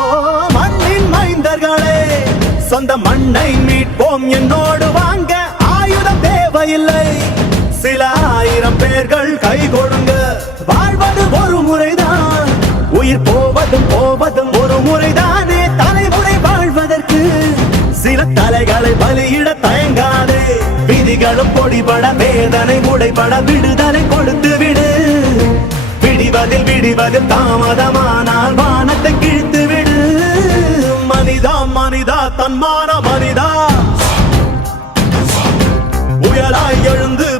ஓ மண்ணின் மைந்தர்களே சொந்த மண்ணை மீட்போம். என்னோடு வாங்க ஆயுதம் தேவையில்லை. சில ஆயிரம் பேர்கள் கை கொடுங்க. வாழ்வது ஒரு முறைதான். உயிர் போவதும் போவதும் ஒரு முறைதானே. தலைமுறை வாழ்வதற்கு சில தலைகளை பலியிட தயங்காதே. விதிகளும் பொடிபட வேதனை உடைபட விடுதலை கொடுத்து விடு விடிவதில் விடிவதில் தாமதமான தன்மான மனிதா. உயராய் எழுந்து